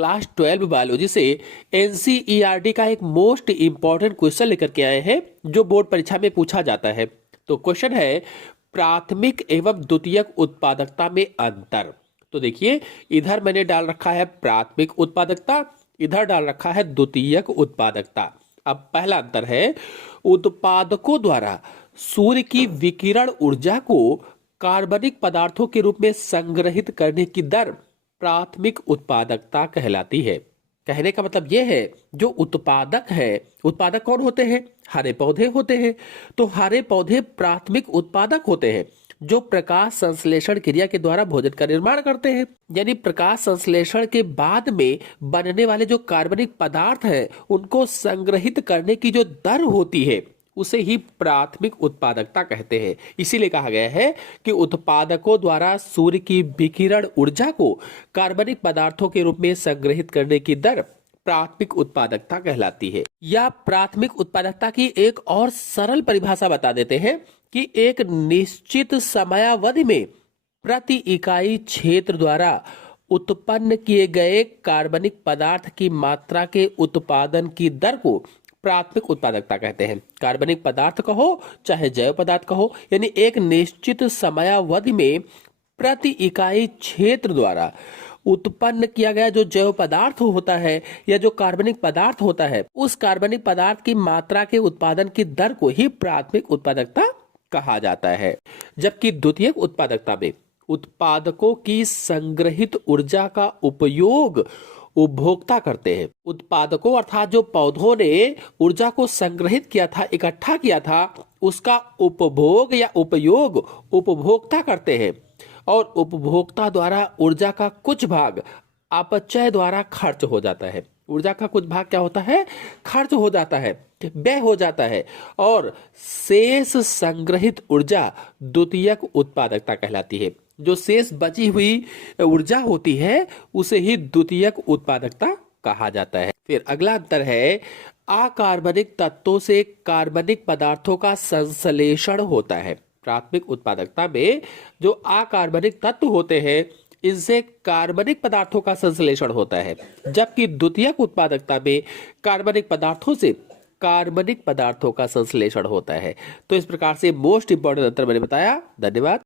Class 12 biology से NCERT का एक मोस्ट इंपॉर्टेंट क्वेश्चन लेकर के आए हैं जो बोर्ड परीक्षा में पूछा जाता है। तो क्वेश्चन है प्राथमिक एवं द्वितीयक उत्पादकता में अंतर। तो देखिए, इधर मैंने डाल रखा है प्राथमिक उत्पादकता, इधर डाल रखा है द्वितीयक उत्पादकता। अब पहला अंतर है, उत्पादकों द्वारा सूर्य की विकिरण ऊर्जा को कार्बनिक पदार्थों के रूप में संग्रहित करने की दर प्राथमिक उत्पादकता कहलाती है। कहने का मतलब यह है, जो उत्पादक है, उत्पादक कौन होते हैं? हरे पौधे होते हैं। तो हरे पौधे प्राथमिक उत्पादक होते हैं जो प्रकाश संश्लेषण क्रिया के द्वारा भोजन का निर्माण करते हैं। यानी प्रकाश संश्लेषण के बाद में बनने वाले जो कार्बनिक पदार्थ हैं उनको संग्रहित करने की जो दर होती है उसे ही प्राथमिक उत्पादकता कहते हैं। इसीलिए कहा गया है कि उत्पादकों द्वारा सूर्य की विकिरण ऊर्जा को कार्बनिक पदार्थों के रूप में संग्रहित करने की दर प्राथमिक उत्पादकता कहलाती है। या प्राथमिक उत्पादकता की एक और सरल परिभाषा बता देते हैं कि एक निश्चित समयावधि में प्रति इकाई क्षेत्र द्वारा उत्पन्न किए गए कार्बनिक पदार्थ की मात्रा के उत्पादन की दर को प्राथमिक उत्पादकता कहते हैं। कार्बनिक पदार्थ कहो चाहे जैव पदार्थ कहो, यानी एक निश्चित समयावधि में प्रति इकाई क्षेत्र द्वारा उत्पन्न किया गया जो जैव पदार्थ होता है या जो कार्बनिक पदार्थ होता है, उस कार्बनिक पदार्थ की मात्रा के उत्पादन की दर को ही प्राथमिक उत्पादकता कहा जाता है। जबकि द्वितीयक उत्पादकता में उत्पादकों की संग्रहित ऊर्जा का उपयोग उपभोक्ता करते हैं। उत्पादकों अर्थात जो पौधों ने ऊर्जा को संग्रहित किया था, इकट्ठा किया था, उसका उपभोग या उपयोग उपभोक्ता करते हैं और उपभोक्ता द्वारा ऊर्जा का कुछ भाग अपचय द्वारा खर्च हो जाता है। ऊर्जा का कुछ भाग क्या होता है? खर्च हो जाता है, व्यय हो जाता है, और शेष संग्रहित ऊर्जा द्वितीयक उत्पादकता कहलाती है। जो शेष बची हुई ऊर्जा होती है उसे ही द्वितीयक उत्पादकता कहा जाता है। फिर अगला अंतर है, अकार्बनिक तत्वों से कार्बनिक पदार्थों का संश्लेषण होता है। प्राथमिक उत्पादकता में जो अकार्बनिक तत्व होते हैं इनसे कार्बनिक पदार्थों का संश्लेषण होता है, जबकि द्वितीयक उत्पादकता में कार्बनिक पदार्थों से कार्बनिक पदार्थों का संश्लेषण होता है। तो इस प्रकार से मोस्ट इंपॉर्टेंट अंतर मैंने बताया। धन्यवाद।